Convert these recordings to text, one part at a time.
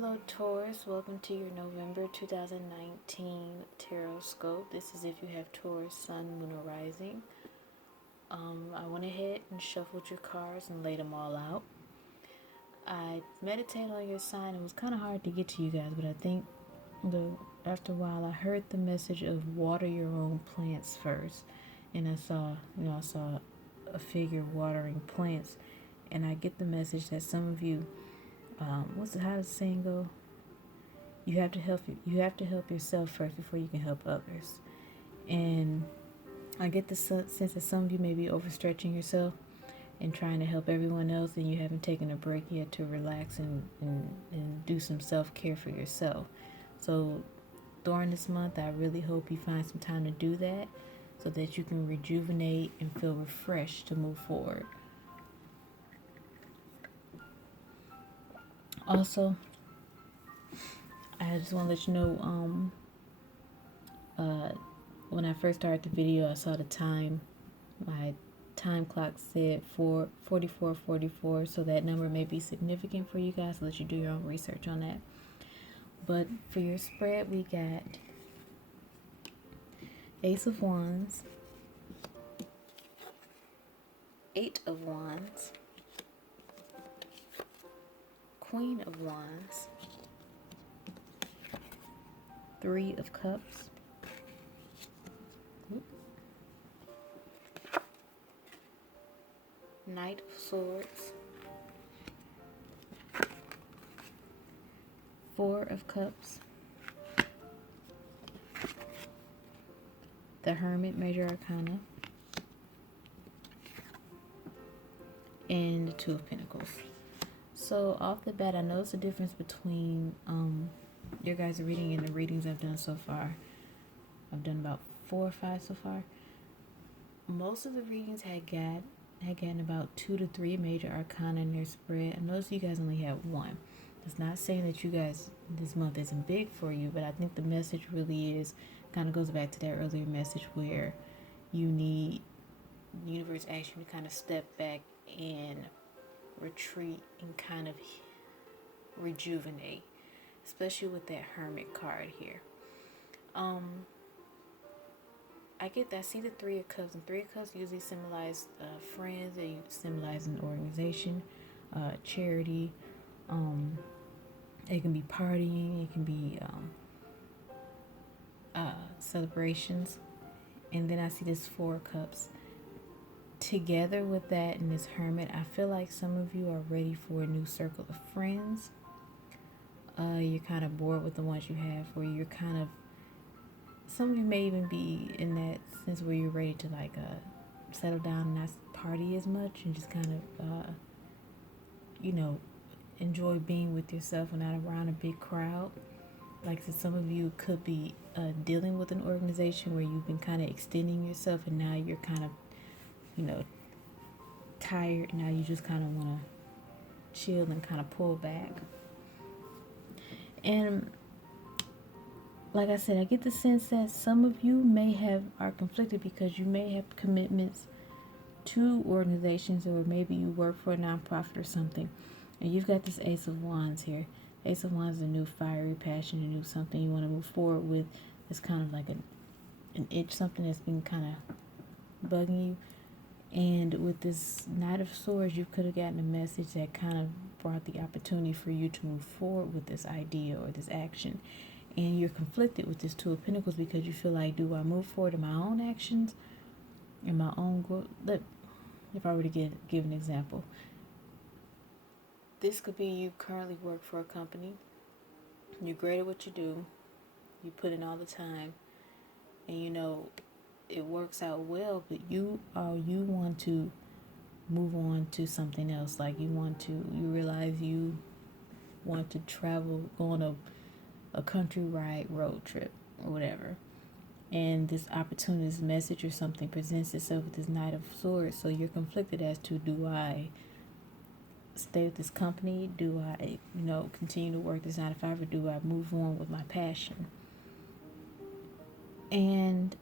Hello Taurus, welcome to your November 2019 tarot scope. This is if you have Taurus, Sun, Moon, or Rising. I went ahead and shuffled your cards and laid them all out. I meditated on your sign. It was kind of hard to get to you guys, but I think after a while I heard the message of water your own plants first, and I saw a figure watering plants, and I get the message that some of you, how does the saying go? You have to help yourself first before you can help others. And I get the sense that some of you may be overstretching yourself and trying to help everyone else, and you haven't taken a break yet to relax and do some self-care for yourself. So during this month, I really hope you find some time to do that so that you can rejuvenate and feel refreshed to move forward. Also, I just want to let you know, when I first started the video, I saw the time. My time clock said 44:44, so that number may be significant for you guys, so let you do your own research on that. But for your spread, we got Ace of Wands, 8 of Wands, Queen of Wands, 3 of Cups, Knight of Swords, 4 of Cups, the Hermit, Major Arcana, and the 2 of Pentacles. So off the bat, I noticed the difference between your guys' reading and the readings I've done so far. I've done about 4 or 5 so far. Most of the readings had gotten about 2 to 3 major arcana in their spread. I noticed you guys only had 1. It's not saying that you guys this month isn't big for you, but I think the message really kind of goes back to that earlier message where you need the universe asks you to kind of step back and retreat and kind of rejuvenate, especially with that Hermit card here. I see the 3 of Cups, and 3 of Cups usually symbolize friends. They symbolize an organization, charity. It can be partying. It can be celebrations. And then I see this 4 of Cups. Together with that and this Hermit, I feel like some of you are ready for a new circle of friends. You're kind of bored with the ones you have, where you're kind of, some of you may even be in that sense where you're ready to settle down and not party as much and just kind of enjoy being with yourself and not around a big crowd. Like I said, some of you could be dealing with an organization where you've been kind of extending yourself, and now you're kind of tired. Now you just kind of want to chill and kind of pull back. And like I said, I get the sense that some of you are conflicted because you may have commitments to organizations, or maybe you work for a nonprofit or something, and you've got this Ace of Wands here. Ace of Wands is a new fiery passion, a new something you want to move forward with. It's kind of like an itch, something that's been kind of bugging you. And with this Knight of Swords, you could have gotten a message that kind of brought the opportunity for you to move forward with this idea or this action. And you're conflicted with this 2 of Pentacles because you feel like, do I move forward in my own actions, in my own growth? If I were to give an example, this could be you currently work for a company. You're great at what you do. You put in all the time, and it works out well, but you want to move on to something else. Like you realize you want to travel, go on a country ride, road trip, or whatever. And this opportunity, this message or something presents itself with this Knight of Swords. So you're conflicted as to, do I stay with this company? Do I, continue to work this 9 to 5, or do I move on with my passion? And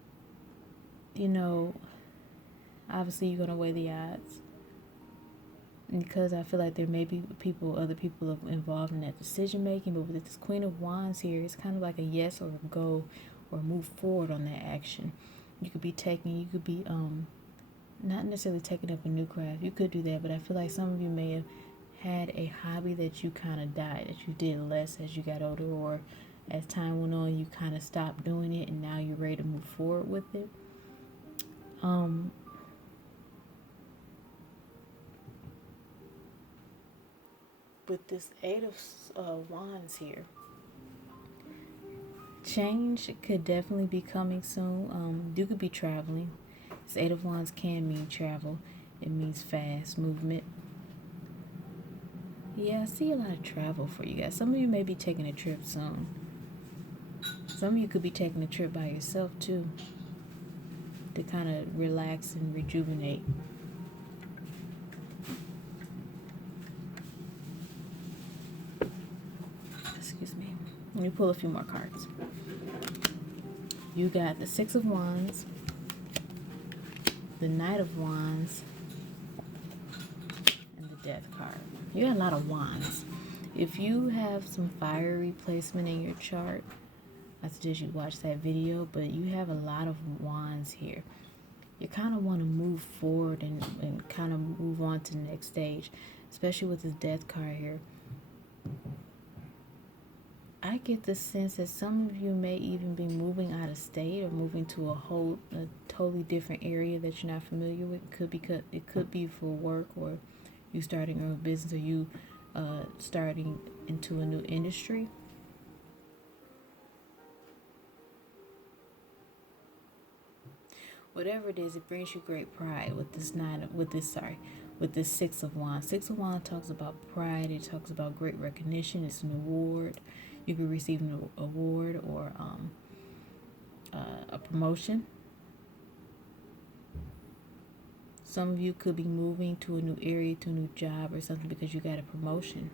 obviously you're going to weigh the odds. because I feel like there may be other people involved in that decision making. But with this Queen of Wands here, it's kind of like a yes or a go or move forward on that action. You could be not necessarily taking up a new craft. You could do that, but I feel like some of you may have had a hobby that you kind of died, that you did less as you got older, or as time went on, you kind of stopped doing it, and now you're ready to move forward with it. With this Eight of Wands here, change could definitely be coming soon. You could be traveling. This Eight of Wands can mean travel. It means fast movement. Yeah, I see a lot of travel for you guys. Some of you may be taking a trip soon. Some of you could be taking a trip by yourself too, to kind of relax and rejuvenate. Excuse me. Let me pull a few more cards. You got the Six of Wands, the Knight of Wands, and the Death card. You got a lot of wands. If you have some fiery placement in your chart, I suggest you watch that video, but you have a lot of wands here. You kind of want to move forward and kind of move on to the next stage, especially with this Death card here. I get the sense that some of you may even be moving out of state or moving to a totally different area that you're not familiar with. It could be for work, or you starting your own business, or you starting into a new industry. Whatever it is, it brings you great pride with this Six of Wands. Six of Wands talks about pride. It talks about great recognition. It's an award. You could receive an award or a promotion. Some of you could be moving to a new area, to a new job or something, because you got a promotion.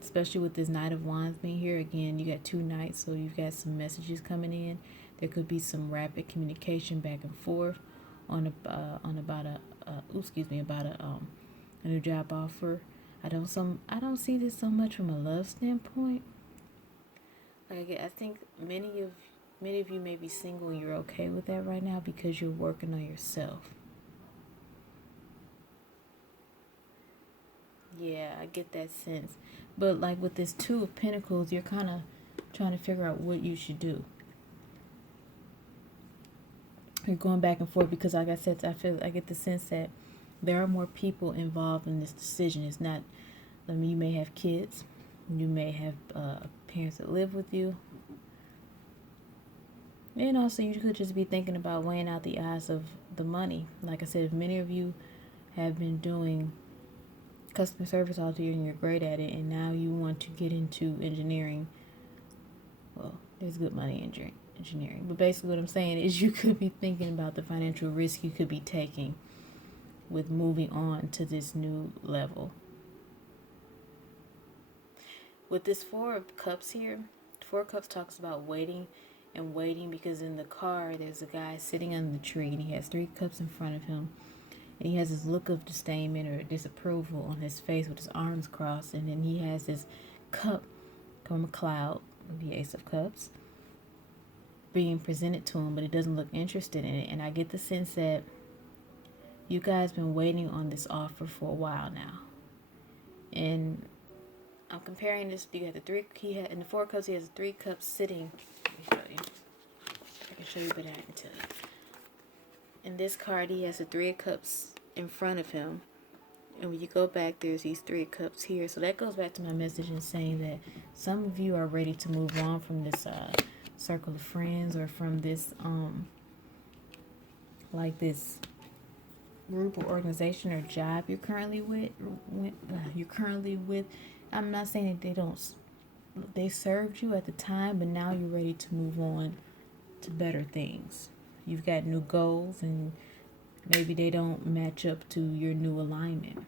Especially with this Knight of Wands being here. Again, you got two knights, so you've got some messages coming in. There could be some rapid communication back and forth about a new job offer. I don't see this so much from a love standpoint. Like, I think many of you may be single and you're okay with that right now because you're working on yourself. Yeah, I get that sense. But like with this Two of Pentacles, you're kind of trying to figure out what you should do. You're going back and forth because, like I said, I get the sense that there are more people involved in this decision. It's not, you may have kids, you may have parents that live with you, and also you could just be thinking about weighing out the odds of the money. Like I said, if many of you have been doing customer service all year and you're great at it, and now you want to get into engineering, well, there's good money in engineering. But basically what I'm saying is you could be thinking about the financial risk you could be taking with moving on to this new level. With this Four of Cups here, Four of Cups talks about waiting and waiting, because in the car there's a guy sitting under the tree and he has 3 cups in front of him, and he has this look of disdainment or disapproval on his face with his arms crossed, and then he has this cup from a cloud, the Ace of Cups, being presented to him, but he doesn't look interested in it. And I get the sense that you guys been waiting on this offer for a while now. And I'm comparing this, you got in the Four of Cups, he has 3 cups sitting. Let me show you. I can show you, but I can tell you. In this card, he has the 3 of Cups in front of him. And when you go back, there's these 3 cups here. So that goes back to my message in saying that some of you are ready to move on from this circle of friends, or from this like this group or organization or job you're currently with. I'm not saying that they served you at the time, but now you're ready to move on to better things. You've got new goals, and maybe they don't match up to your new alignment.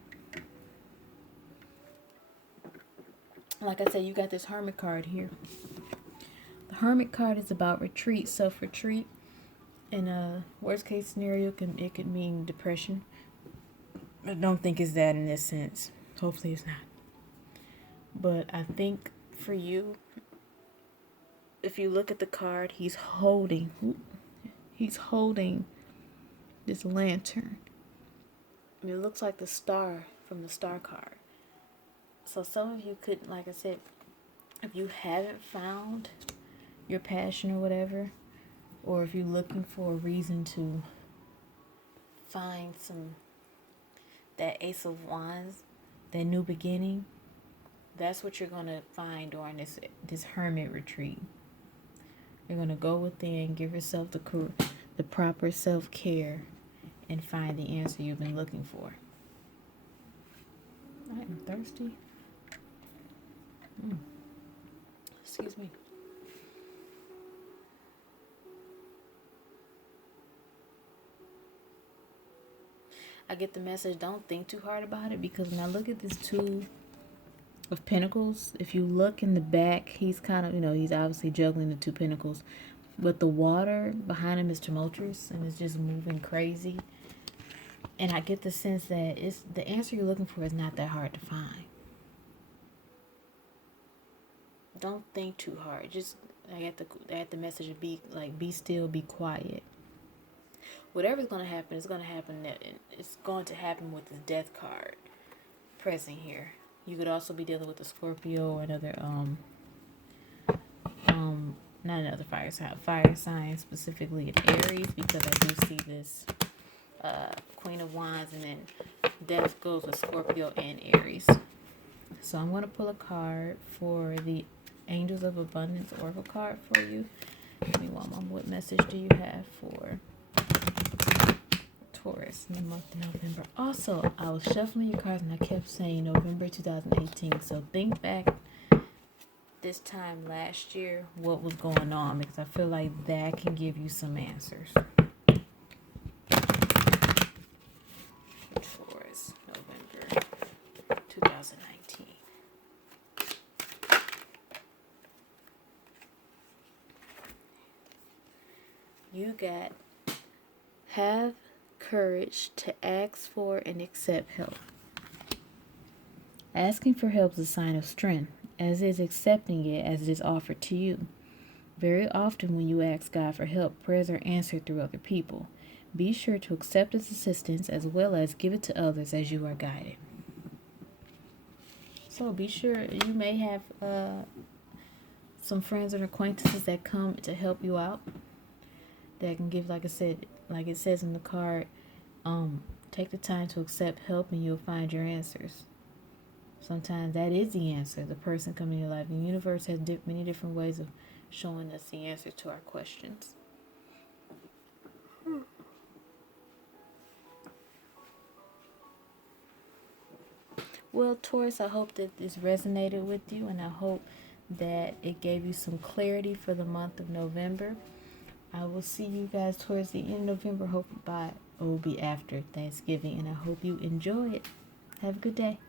Like I said, you got this Hermit card here. The Hermit card is about retreat, self-retreat. In a worst case scenario, it could mean depression. I don't think it's that in this sense. Hopefully it's not. But I think for you, if you look at the card, he's holding this lantern. I mean, it looks like the star from the star card. So some of you could, like I said, if you haven't found your passion or whatever, or if you're looking for a reason to find that Ace of Wands, that new beginning, that's what you're going to find during this hermit retreat. You're going to go within, give yourself the proper self-care, and find the answer you've been looking for. I am thirsty. Excuse me. I get the message, don't think too hard about it, because when I look at this Two of Pentacles, if you look in the back, he's kind of, he's obviously juggling the Two Pentacles, but the water behind him is tumultuous and it's just moving crazy. And I get the sense that the answer you're looking for is not that hard to find. Don't think too hard. Just, I got the message of be still, be quiet. Whatever's going to happen is going to happen. It's going to happen with the Death card present here. You could also be dealing with a Scorpio or another, not another fire sign, specifically an Aries, because I do see this Queen of Wands, and then Death goes with Scorpio and Aries. So I'm going to pull a card for the Angels of Abundance Oracle card for you. Give me one moment. What message do you have for Taurus in the month of November? Also, I was shuffling your cards and I kept saying November 2018. So think back this time last year, what was going on, because I feel like that can give you some answers. Taurus, November 2019. You got have courage to ask for and accept help. Asking for help is a sign of strength, as is accepting it as it is offered to you. Very often when you ask God for help, prayers are answered through other people. Be sure to accept His assistance as well as give it to others as you are guided. So be sure, you may have some friends and acquaintances that come to help you out, that can give, like I said, like it says in the card, take the time to accept help and you'll find your answers. Sometimes that is the answer, the person coming in your life. The universe has many different ways of showing us the answer to our questions. Well, Taurus, I hope that this resonated with you, and I hope that it gave you some clarity for the month of November. I will see you guys towards the end of November. Hope it will be after Thanksgiving, and I hope you enjoy it. Have a good day.